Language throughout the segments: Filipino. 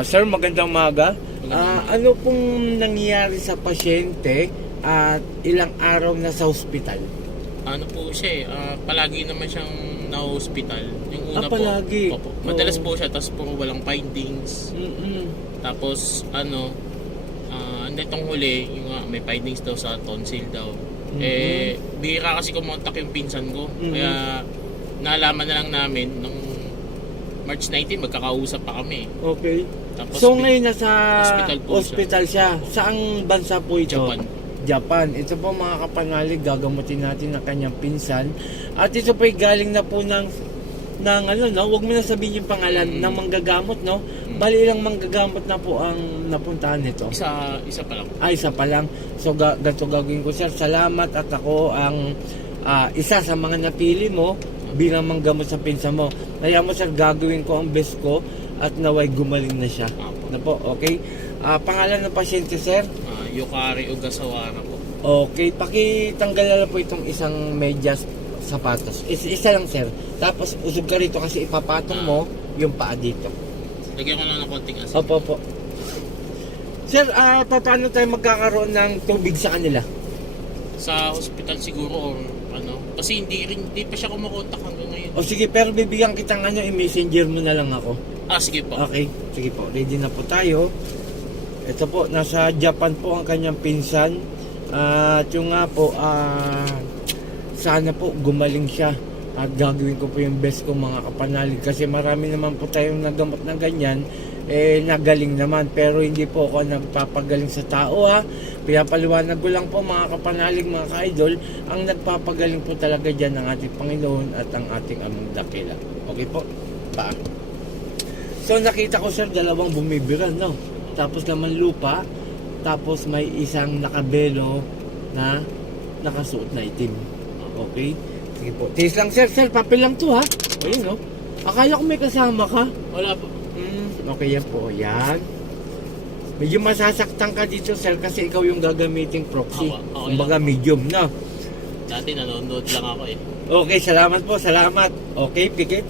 Sir, magandang umaga. Ano pong nangyayari sa pasyente at ilang araw na sa ospital? Ano po siya palagi naman siyang na-hospital. Yung una palagi? po, madalas po siya, tapos puro walang findings. Tapos nitong huli, yung may findings daw sa tonsil daw. Bihira kasi kumontak yung pinsan ko. Kaya naalaman na lang namin nung March 19, magkakausap pa kami. Okay. Tapos, So ngayon nasa hospital siya. Saang bansa po ito? Japan. Ito po mga kapanalig, gagamutin natin ang kanyang pinsan. At ito po ay galing na po ng ano, no? Huwag mo na sabihin yung pangalan ng manggagamot, no? Bali ilang manggagamot na po ang napuntahan nito? Isa pa lang. Isa pa lang. So ganito gagawin ko, sir. Salamat at ako ang isa sa mga napili mo bilang manggamot sa pinsan mo. Kaya mo, sir, gagawin ko ang best ko at naway gumaling na siya. Na po, okay? Pangalan ng pasyente, sir? Yukari Ogasawara po. Okay, pakitanggal na lang po itong isang medyas sapatos. Isa lang, sir. Tapos usog ka rito kasi ipapatong mo yung paa dito. Lagyan ko lang ng konting asin. Opo. Sir, paano tayo magkakaroon ng tubig sa kanila? Sa hospital siguro or ano. Kasi hindi pa siya kumukontak hanggang ngayon. O sige, pero bibigyan kitang i-messenger mo na lang ako. Sige po. Okay, sige po. Ready na po tayo. Ito po, nasa Japan po ang kanyang pinsan. At yung nga po, sana po gumaling siya. At gagawin ko po yung best ko mga kapanalig. Kasi marami naman po tayong nagamot na ganyan. Nagaling naman. Pero hindi po ako nagpapagaling sa tao, ha. Pinapaliwanag ko lang po mga kapanalig, mga ka-idol. Ang nagpapagaling po talaga dyan ang ating Panginoon at ang ating Amang Dakila. Okay po? So nakita ko, sir, dalawang bumibiran, no? Tapos naman lupa, tapos may isang nakabelo na nakasuot na itim. Okay? Sige po. Tiis lang, sir. Sir, papel lang to, ha? Ayun, no? Akala ko may kasama ka. Wala po. Okay, yan po. Yan. Medyo masasaktan ka dito, sir, kasi ikaw yung gagamiting proxy. Okay. Kumbaga medium, no? Dati nanonood lang ako eh. Okay, salamat po. Salamat. Okay, pikit.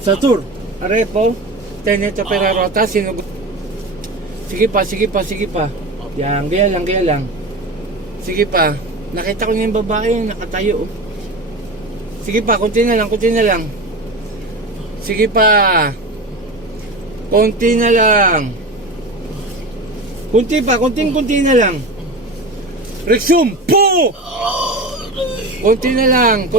Sa tour. Are po. Teneto Perarota. Sinug... Sige pa. Yan, gaya lang. Sige pa. Nakita ko niya yung babae yung nakatayo. Sige pa, konti na lang. Sige pa. Konti na lang. Konti na lang. Resume. Po! Konti na lang.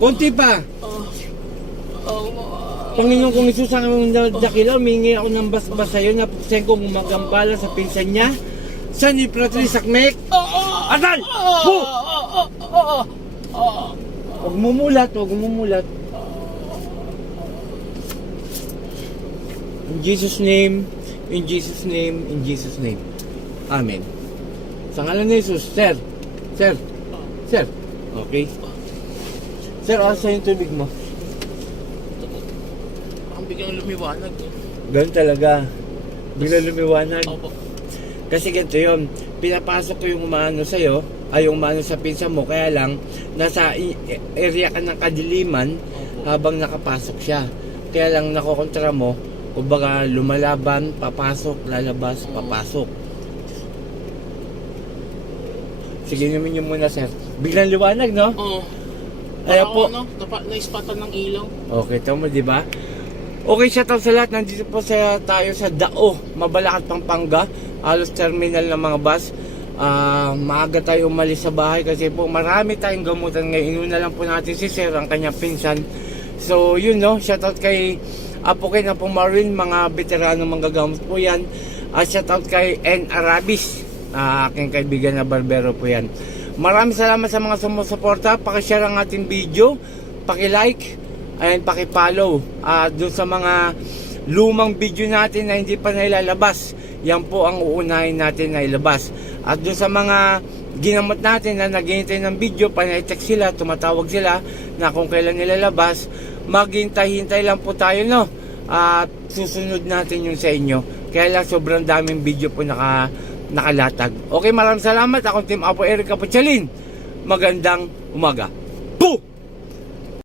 Konti pa. Panginoon kong Isus, ang dakila, humingi ako ng basbas sa'yo na puksain kong gumagambala sa pinsan niya. Sa ni Pratri Sakmek. Atal! Po! Huwag mumulat. In Jesus' name. Amen. Sa ngalan ni Jesus, sir. Okay. Sir, asa yung tubig mo? Ang biglang lumiwanag. Ganun talaga. Bigla lumiwanag. Opo. Kasi ganito yun. Pinapasok ko yung umano sa'yo, yung umano sa pinsan mo. Kaya lang, nasa area ka ng kadiliman habang nakapasok siya. Kaya lang nakokontra mo, kumbaga lumalaban, papasok, lalabas, papasok. Sige naman yun muna, sir. Biglang liwanag, no? Oo. Kaya po. Naispatan ng ilaw. Okay, tama, di ba? Okay, shout out sa lahat. Nandito po tayo sa Dao, Mabalacat, Pampanga. Halos terminal ng mga bus. Maaga tayo umalis sa bahay kasi po marami tayong gamutan ngayon. Inuna lang po natin si Sir, ang kanyang pinsan. So, yun, no? Shout out kay Apo kay Apo Marvin, mga veterano manggagamot po yan. At shout out kay N. Arabis, aking kaibigan na barbero po yan. Maraming salamat sa mga sumusuporta. Pakishare ang ating video, paki-like, and paki-follow. Doon sa mga lumang video natin na hindi pa nailalabas, yan po ang uunahin natin na ilabas. At doon sa mga ginamot natin na naghihintay ng video, panay-text sila, tumatawag sila na kung kailan nilalabas, maghintay-hintay lang po tayo, no? At susunod natin yung sa inyo. Kaya lang sobrang daming video po nakalatag. Okay, maraming salamat. Ako Team Apo Eric Caputchalin. Magandang umaga. Boo!